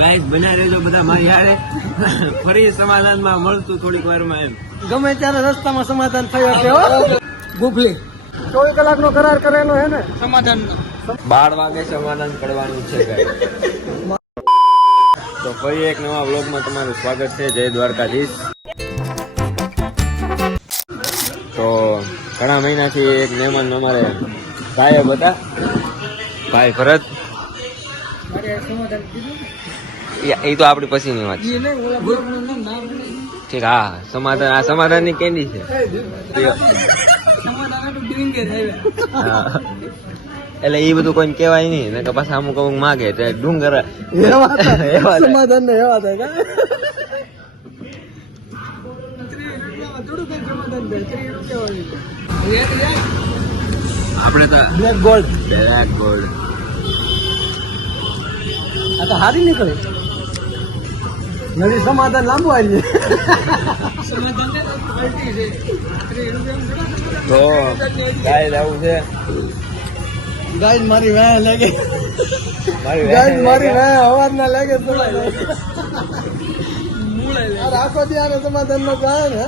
Guys બના રહેજો બધા મારી હારે ફરી સમાધાનમાં મળતું થોડીક વારમાં એમ ગમે ત્યારે રસ્તામાં સમાધાન થયો છે ગુફલી 24 કલાકનો કરાર કરેલો હે ને સમાધાન 12 વાગે સમાધાન કરવાનું છે ગાઈસ તો ફરી એક નવા વ્લોગમાં તમારું સ્વાગત છે. જય દ્વારકાધીશ. તો ઘણા મહિનાથી એક મહેમાન અમારે ગાયબ હતા, ભાઈ ભરત. એ તો આપડી પછીની વાત છે. ઠીક, હા સમાધાન, આ સમાધાન ની કેન્ડી છે. એટલે એ બધું કોઈ કેવાય નહીં ને કે પાછા અમુક અમુક માગે એટલે ડુંગર સમાધાન ને એવા થાય આપડે તો બ્લેક ગોલ્ડ આ તો હારી નીકળે નવી સમાધાન લાંબુ આવી તો ગાય આવું છે. ગાય મારી વાય લાગે, ગાય મારી વાય અવાજ ના લાગે. આખો દી સમાધાન નો ગાય ને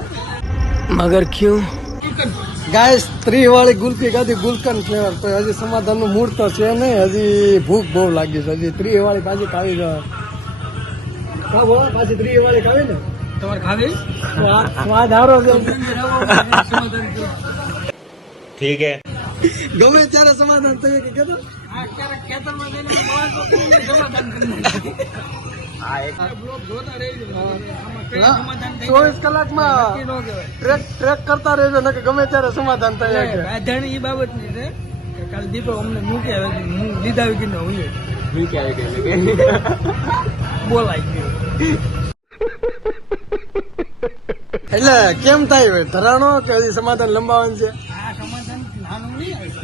મગર ક્યું ગાય 3 વાળી ગુલ્ફી ખાધી, ગુલકન ફ્લેવર. તો હજી સમાધાન નું મૂળ તો છે નહીં, હજી ભૂખ બહુ લાગી છે. હજી 3 વાળી પાછી ખાવી છે. પાછી 3 વાળી ખાવી ને તમારે ખાવી સ્વાદ હારો છે. ઠીક હે, ગમે ત્યારે સમાધાન થયું કે કીધું 24 કલાકમાં ટ્રેક કરતા રહેજો ને કે ગમે ત્યારે સમાધાન થાય. રાધાણી એ બાબત ની છે કે કાલ દીપો અમને મૂકે લીધા વિકી ન હોય બોલાઈ ગયું. એટલે કેમ થાય ધરાણો કે હજી સમાધાન લંબાવવાનું છે?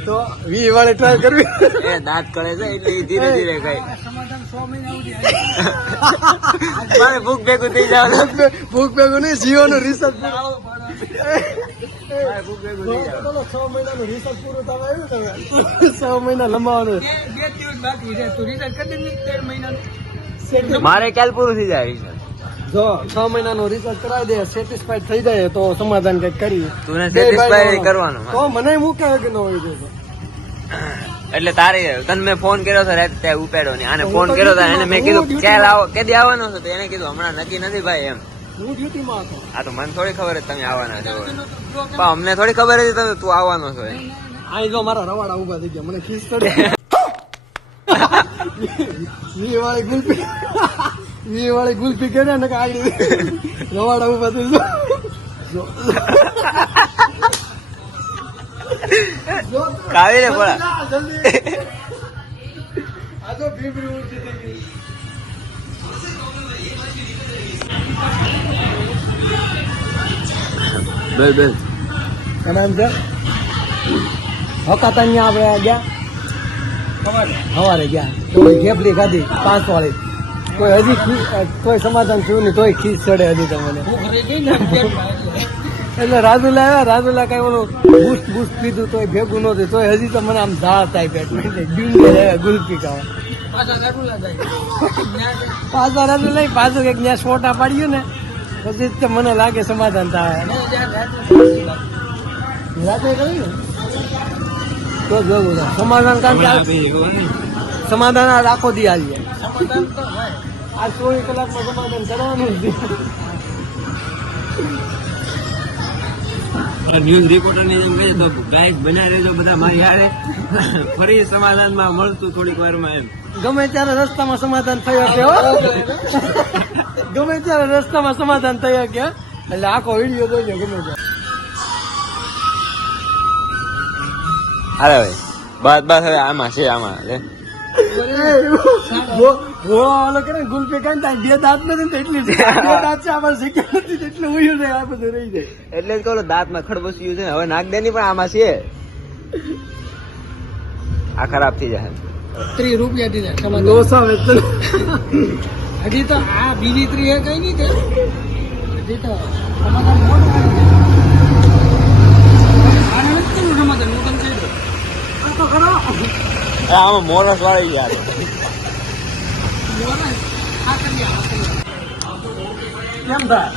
તો 20 વાળી ટ્રાય કરવી. એ દાંત કરે છે એટલે ધીરે ધીરે ખાય. સમાધાન 6 મહિના મારે ભૂખ ભેગું થઈ જવાનું. ભૂખ ભેગું નહીં, જીઓ નું રિસર્ચ 6 મહિનાનું રિસર્ચ પૂરું થવા આવ્યું તમે 6 મહિના લંબાવવાનું. 2 દિવસ બાકી છે, તું રિસર્ચ કરી દે 13 મહિનાનું. મારે ક્યારે પૂરું થઈ જાય? જો 6 મહિનાનું રિસર્ચ કરાવી દે, સેટિસ્ફાઈડ થઈ જાય તો સમાધાન કઈક કરીએ. તું સેટિસ્ફાઈડ કરવાનું તો મને મૂકે કે ન હોય તો એટલે તારે તને મેં ફોન કર્યો હતો રાતે, ત્યાં ઉપાડ્યો નહીં. આને ફોન કર્યો હતો, એને મેં કીધું ક્યારે આવો, કેદી આવવાનો છો? તો એને કીધું હમણાં નક્કી નથી ભાઈ એમ. હું ડ્યુટીમાં હતો. આ તો મને થોડી ખબર હતી તમે આવવાના છો, પણ અમને થોડી ખબર હતી તમે તું આવવાનો છો. આ જો મારા રવાડા ઉભા થઈ ગયા, મને ખીસ ચડી. 20 વાળી ગુલ્ફી 20 વાળી ગુલ્ફી કરે ને આગળ રવાડા ઉભા થઈ કાવી રે બોલા. આ તો ભીમરી ઊંચી થઈ ગઈ. બેલ બેલ નામ છે હકાતા આપણે ગયા સવારે ગયા તો ઘેપલી ખાધી 5 વાળી. કોઈ હજી કોઈ સમાધાન થયું નહીં તોય ખીસ ચડે હજી તમને. એટલે રાજુલા આવ્યા, રાજુલા કઈ ઓલું બૂસ્ટ પીધું તોય ભેગું નતું, તોય હજી તો મને આમ ધાર થાય પેટમાં. ડુંગર આવ્યા ગુલ્ફી ખાવા પાછા રાજુલા પાછું કંઈક ત્યાં ફોટા પાડ્યું ને પછી જ મને લાગે સમાધાન થાય. રાતે કર્યું ને તો જોયું સમાધાન કારણ કે સમાધાન આ આખો દી આવી જાય. આ 24 કલાકમાં સમાધાન કરવાનું જ. ન્યૂઝ રિપોર્ટર ની જેમ કહે તો ગાઈસ બના રહેજો બધા મારી હારે ફરી સમાધાનમાં મળતું થોડીક વારમાં એમ. ગમે ત્યારે રસ્તામાં સમાધાન થયો કે ગમે ત્યારે રસ્તામાં સમાધાન થયો કે એટલે આખો વિડીયો જોજો ગમે ત્યારે. હાલે ભાઈ બસ બસ હવે આમાં છે આમાં વાળો કરે ગુલ્ફી કઈ થાય 2 દાંત નથી ને એટલી 2 દાંત છે આમાં શીખ્યા નથી એટલે ઉયું જાય આ બધું રહી જાય. એટલે જ કહું દાંતમાં ખડબસ્યું છે હવે નાખ દે ની, પણ આમાં છે આ ખરાબ થઈ જાય. 30 રૂપિયા દીધા લોસા વેચે હજી તો આ બીજી 3 હે કઈ નહીં કે હજી તો સમાધાન મોટું આને નથી સમાધાન હું તમને કહી દઉં આ તો ખરો આમાં મોરસ વાળી યાર કેમ થાય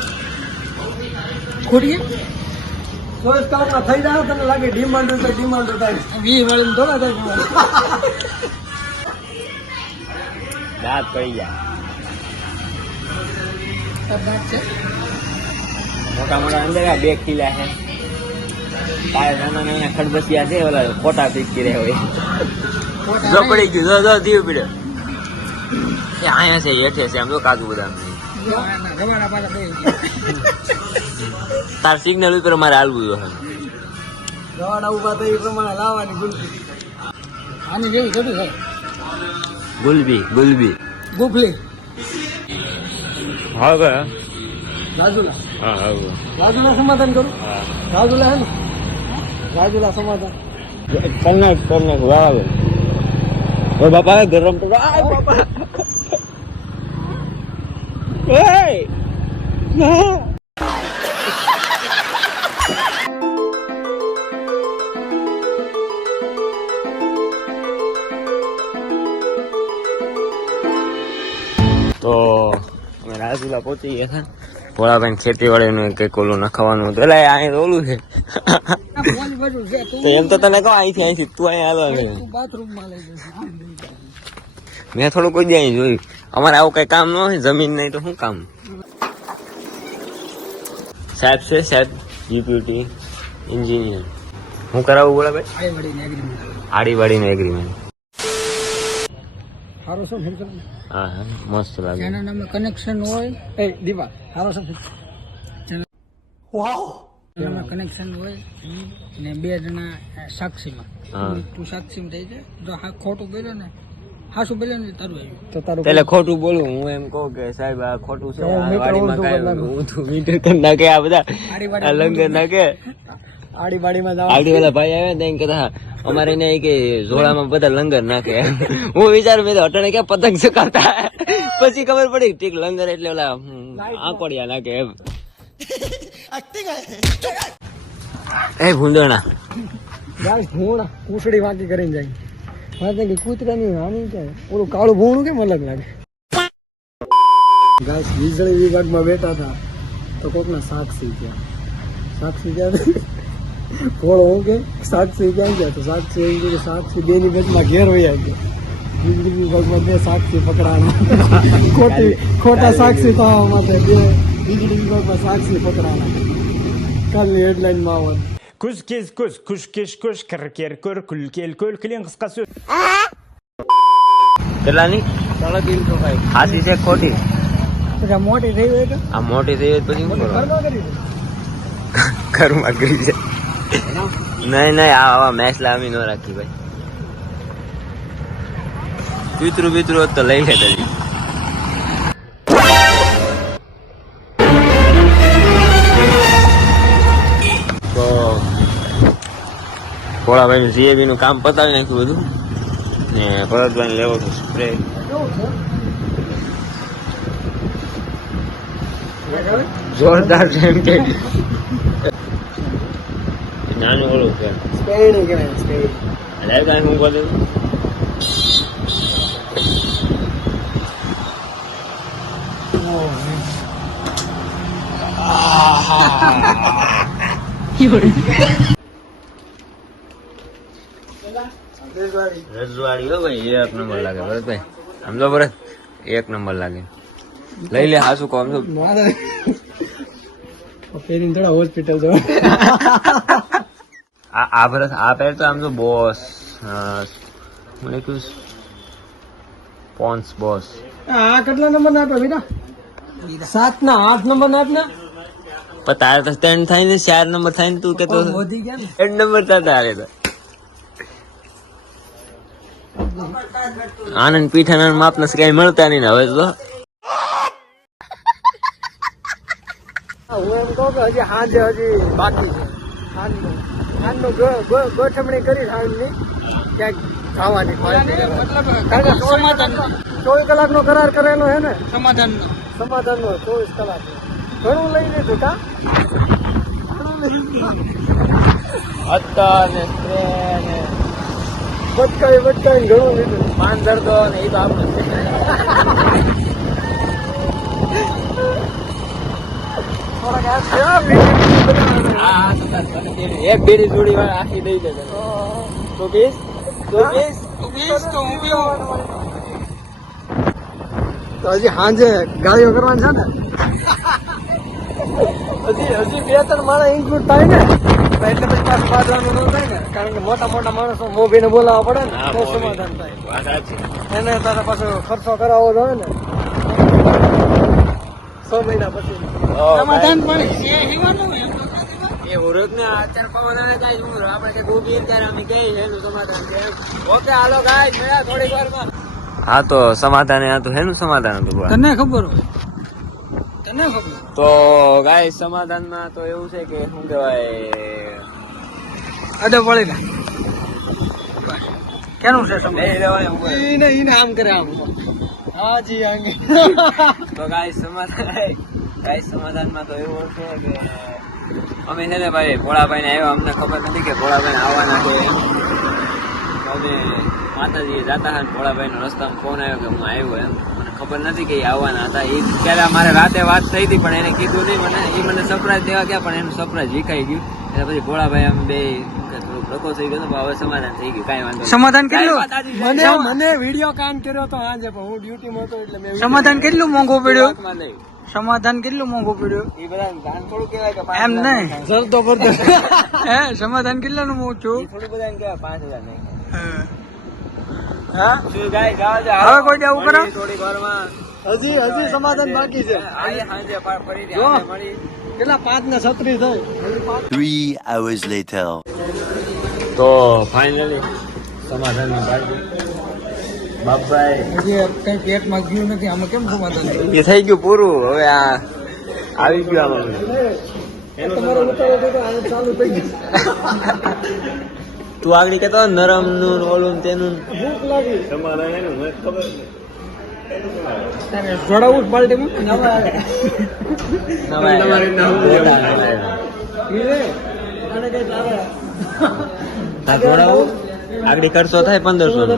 ખોટી 24 કલાકમાં થઈ જાય તને લાગે ડિમાન્ડ થાય 20 વાળી થોડા થાય દાંત પડી જાય મોટા મોટા અંદર બે ખીલા છે તારે નાના નાના ખડબસિયા છે ઓલા ખોટા પીકી રહે હોય જો પડી ગયું જો દીવ પીડ્યો એ અહીંયા છે હેઠે છે આમ જો કાજુ બદામ તાર સિગ્નલ ઉપર મારે હાલવું જોઈએ રવાડા ઉભા થઈ એ પ્રમાણે લાવવાની ગુલકી આની જેવી થતું થાય ગુલબી ગુફલી હા ભાઈ રાજુલા હા હા રાજુલા સમાધાન કરું રાજુલા હે ને રાજુલા સમાધાન કન્નક વાવ ઓય બાપા ગરમ તો આ બાપા ઓય તો અમે રાજુલા પહોંચી ગયા હતા ભોળાભાઈ ખેતીવાડીનું કંઈક ઓલું નખાવાનું હતું એટલે અહીં ઓલું છે તો એમ તો તને કહો અહીંથી તું અહીં હાલવા મેં થોડું કોઈ દી અહીં જોયું અમારે આવું કઈ કામ ન હોય જમીન નહીં તો શું કામ સાહેબ છે સાહેબ ડેપ્યુટી એન્જિનિયર હું કરાવું ભોળાભાઈ આડીવાડીનું એગ્રીમેન્ટ સારો છે હા હા મસ્ત લાગે એના નામે કનેક્શન હોય એ દીવા સારો છે વાવ એમાં કનેક્શન હોય ને બે જણા સાક્ષીમાં તું સાક્ષીમાં થઈ જાય જો હા ખોટું બોલ્યો ને હાસું બોલ્યો ને તારું આવ્યું તો તારું એટલે ખોટું બોલું હું એમ કહું કે સાહેબ આ ખોટું છે આ વાડીમાં કાંઈ ઊંધું મીટર કરી નાખે આ બધા આ લંગર નાખે આડીવાડીમાં આડી વાળા ભાઈ આવ્યા ને એમ કહેતા અમારે એને કે ઝોળામાં બધા લંગર નાખે હું વિચારું મેં અટાણે ક્યાં પતંગ ચકાવતા પછી ખબર પડી ઠીક લંગર એટલે ઓલા આંકોડિયા નાખે એમ એ ભૂંદણા ગાય ભૂંડા કૂસડી વાંકી કરીને જાય મારે કે કૂતરાની હાની કે ઓલું કાળું ભૂંડું કેમ અલગ લાગે ગાય વીજળી વિભાગમાં બેઠા હતા તો કોકના સાક્ષી ગયા ફોળો હું કે સાક્ષી ક્યાં ગયા તો સાક્ષી એમ કે સાક્ષી બેની બચમાં ઘેર વયા ગયા વીજળી વિભાગમાં બે સાક્ષી પકડાના ખોટા સાક્ષી થવા માટે બે વીજળી વિભાગમાં સાક્ષી પકડાના કાલની હેડલાઇનમાં આવવાનું Kuş kez kuş, kuş keş kuş, kır ker kır, kul kel kul, kılın kıskası. કેટલાની 3.5 ખાસી છે ખોટી મોટી થઈ હોય તો આ મોટી થઈ હોય તો પછી શું કરવાનું ઘરમાં કરી છે નહીં આવા મેસલા અમે ન રાખી ભાઈ પીતરું હોત તો લઈ લેતા તો ભોળાભાઈ નું જીએબી નું કામ પતાવી નાખ્યું બધું ને ભરતભાઈ લેવો તો સ્પ્રે જોરદાર છે એમ કે નાનું ઓલું છે કાંઈ હું બધું રજવાડી હો ભાઈ એક નંબર લાગે ભરતભાઈ આમ તો ભરત એક નંબર લાગે લઈ લે હાસુ કહો આમ તો પેરીને થોડા હોસ્પિટલ જવા આ ભરત આ પેર તો આમ તો બોસ મને કહું પોન્સ બોસ આ કેટલા નંબર ના આપ્યા બેટા 7 ના 8 નંબર ના આપ ને પણ તારે તો 3 થાય ને 4 નંબર થાય ને તું કેતો વધી ગયા ને 8 નંબર થતા આવે તો આનંદ પીઠાના માપના કઈ મળતા નહીં ને હવે તો હું એમ કહું કે હજી સાંજે બાકી છે સાંજનું ગોઠવણી કરી સાંજની ક્યાંક ખાવાની કારણ કે 24 કલાકનો કરાર કરેલો છે ને સમાધાનનો 24 કલાક ઘણું લઈ લીધું કા અત્તર ને સ્પ્રે ને બટકાઈ ઘણું લીધું પાન દર્દો ને એ તો આપણું એક બેડી જોડી વાળા આખી દઈ દે તો બીસ તો હજી સાંજે ગાડીઓ કરવાની છે ને હજી 2-3 માણસ ઇન્ક્લુડ થાય ને એટલે પછી પાછું બાંધવાનું ન થાય ને કારણ કે મોટા માણસો મોભીને બોલાવવા પડે ને તો સમાધાન થાય એને તારે પાછો ખર્ચો કરાવવો જોઈએ ને 6 મહિના પછી સમાધાન પણ એ ઉરક ને અત્યારે પવન થાય આપણે કઈ ગોબી ત્યારે અમે કઈ એનું સમાધાન છે ઓકે હાલો ગાય મળ્યા થોડીક વારમાં હા તો સમાધાન હતું હેનું સમાધાન હતું તને ખબર હોય તને ખબર તો ગાય સમાધાનમાં તો એવું છે કે શું કહેવાય અડે પડી ના કેનું છે એને આમ કરે આમ હાજી આંગે તો ગાય સમાધાનમાં તો એવું છે કે અમે છે ને ભાઈ ભોળાભાઈ ને આવ્યા અમને ખબર નથી કે ભોળાભાઈ આવવાના છે અમે માતાજી જતા હતા ભોળાભાઈ નો રસ્તામાં ફોન આવ્યો કે હું આવ્યો એમ મને ખબર નથી કે એ આવવાના હતા એ પહેલા મારે રાતે વાત થઈ હતી પણ એને કીધું નહીં મને એ મને સરપ્રાઈઝ દેવા ગયા પણ એનું સરપ્રાઈઝ વિખાઈ ગયું એટલે પછી ભોળાભાઈ આમ બે થોડુંક ડકો થઈ ગયો પણ હવે સમાધાન થઈ ગયું કાંઈ વાંધો સમાધાન કેટલું મને વિડીયો કામ કર્યો તો આજે પણ હું ડ્યુટીમાં હતો એટલે મેં સમાધાન કેટલું મોંઘું પડ્યું સમાધાન કેટલું મોંઘું પડ્યું એ બધા દાન થોડું કહેવાય કે એમ નહીં જરતો પડતો હે સમાધાન કેટલાનું મોંઘું થોડું બધા એમ કહેવાય 5000 નહીં હા શું ગાય ગાવા જા હવે કોઈ જવું કરો થોડી વારમાં હજી સમાધાન બાકી છે સાંજે ફરીથી જો. આપણે મળી કેટલા 5 ને 36 થઈ 3 hours later. તો ફાઇનલી સમાધાનની પાર્ટી બાપભાઈ હજી કઈ પેટમાં ગયું નથી આમાં કેમ સમાધાન એ થઈ ગયું પૂરું હવે આ આવી ગયું આમાં તમારો ઉતારો તો આ ચાલુ થઈ ગયું તું આગળ કહેતો નરમ નું ઓલું તેનું ભૂખ લાગી સમાધાન એનું મને ખબર તારે જોડાવું પાર્ટીમાં નવા આગળ ખર્ચો થાય 1500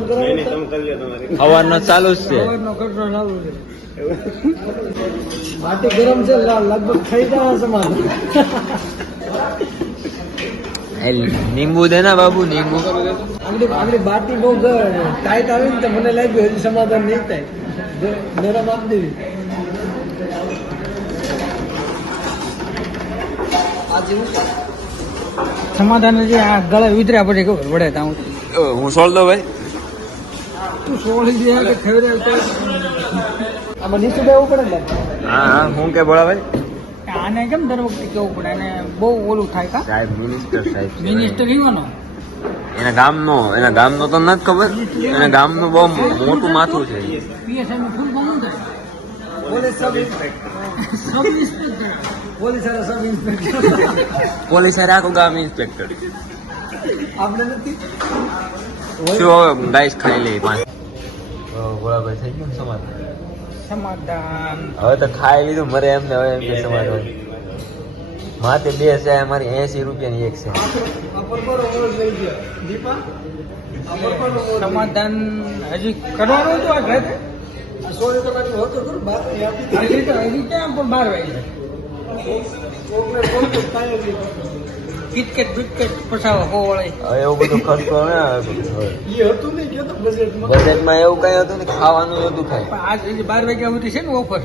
સવારનો ચાલુ જ છે બાટી ગરમ છે લગભગ થઈ જાય સમાધાન નીંબુ દે ના બાબુ નીંબુ આગળ બાટી બહુ ટાઈટ આવી ને તો મને લાગ્યું હજી સમાધાન નહીં થાય નરમ આપી દેવી સમાધાન જે આ ગળે વિતર્યા પછી ખબર પડે ત્યાં હું સોળ દો ભાઈ તું સોળી દે કે ખબર આમાં નીચે બેવું પડે ને હા હું કે બોલા ભાઈ આને કેમ દર વખતે કેવું પડે અને બહુ ઓલું થાય કા સાહેબ સાહેબ મિનિસ્ટર ઈવાનો એના ગામનો તો નથી ખબર એના ગામનું બહુ મોટું માથું છે પીએસઆઈ નું ફૂલ ફોર્મ થાય પોલીસ સબ ઇન્સ્પેક્ટર પોલીસ આખું ગામ ઇન્સ્પેક્ટર આપણે નથી શું હવે ગાઈસ ખાઈ લઈ પાંચ ગોળાભાઈ થઈ ગયું સમાધાન હવે તો ખાઈ લીધું મરે એમને હવે એમ કે સમાધાન માથે 2 છે અમારી 80 રૂપિયાની એક છે સમાધાન હજી કરવાનું હતું આ ઘરે હજી ક્યાં પણ 12 વાગે કિટકેટ બિટકેટ પછાવા હોવાળે હવે એવું બધું ખર્ચો ને બજેટમાં એવું કઈ હતું ને ખાવાનું હતું ખાઈ આજ 12 વાગ્યા સુધી છે ને ઓફર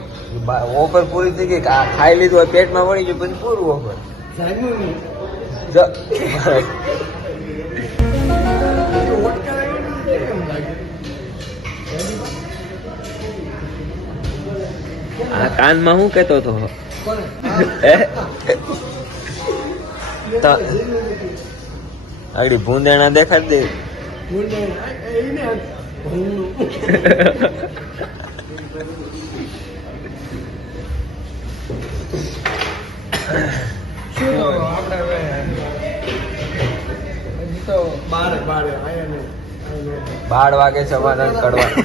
ઓફર પૂરી થઈ ગઈ ખાઈ લીધું હોય પેટમાં વળી ગયું પછી પૂરું ઓફર આ કાનમાં હું કેતો હતો આગળ ભૂંદેણા દેખાડ દે તો 12 વાગે સમાધાન કરવાનું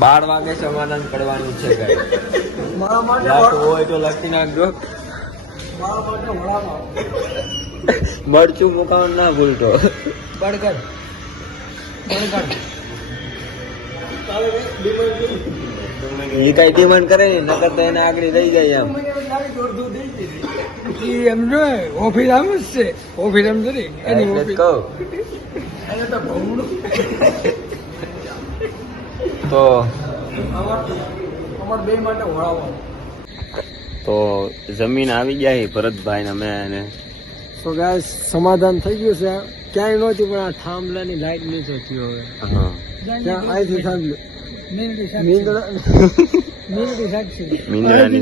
12 વાગે સમાધાન કરવાનું છે મારા માટે હોય તો લખી નાખજો મારા માટે વડામાં મરચું મુકાવાનું ના ભૂલતો બર્ગર એ કઈ ડિમાન્ડ કરે ને નકર તો એને આગળ દઈ જાય એમ. એમ જો ઓફિસ આમ જ છે, ઓફિસ આમ જરી એની એટલે જ ઓફિસ કહું. અહીંયા તો ભમણું. તો અમાર બે માટે વળાવવાનું. તો જમીન આવી ગયા છે ભરતભાઈ ને અમે એને. તો ગાઈસ સમાધાન થઈ ગયું છે. ક્યાંય નહોતી પણ આ થાંભલાની લાઈટ નહીં થતી હવે. હા ત્યાં અહીંથી થાંભલો મીંદડાની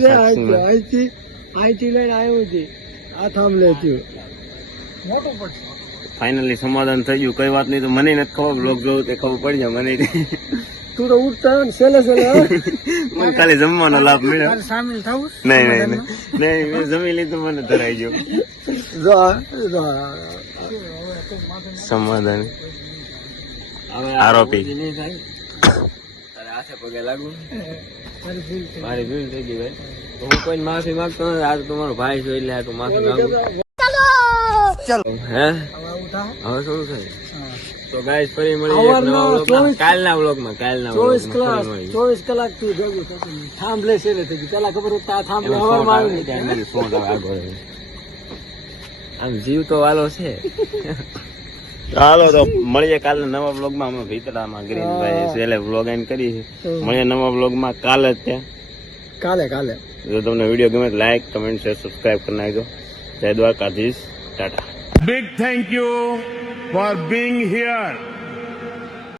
સાક્ષીમાં. અહીંથી લઈને આવ્યું હતી આ થાંભલે થયું. મોટું પડશે. ફાઇનલી સમાધાન થઈ ગયું. કઈ વાત નહીં તો મને નથી ખબર, બ્લોગ જોવું તે ખબર પડી જાય મને. તું તો ઉઠતા હોય ને સેલે સેલે આવે. મને ખાલી જમવાનો લાભ મળ્યો. તારે સામેલ થવું છે? નહીં મેં જમી લીધું, મને ધરાઈ ગયો જો સમાધાન. આરોપી હાથે પગે લાગુ. મારી ભૂલ થઈ ગઈ ભાઈ. હું કોઈ માફી માંગતો નથી. આ તો તમારો ભાઈ છે એટલે આ તો માફી માંગુ. ચાલો હે હવે શું થાય? તો ગાઈસ ફરી મળીએ એક નવા વ્લોગમાં. કાલના વ્લોગમાં 24 કલાક થી ભેગું થતું થાંભલે સેલે થઈ ગયું. પેલા ખબર હોત તો આ થાંભલે હવારમાં આવી ને. આમ જીવ તો વાલો છે. ચાલો તો મળીએ કાલે નવા વ્લોગમાં. અમે ભીતડામાં ગ્રીનભાઈ છેલ્લે વ્લોગ એન્ડ કરી છે. મળીએ નવા વ્લોગમાં કાલે જ ત્યાં. કાલે જો તમને વિડીયો ગમે તો લાઈક કમેન્ટ શેર સબસ્ક્રાઇબ કરી નાખજો. જય Dwarkadhish. Tata. Big thank you for being here.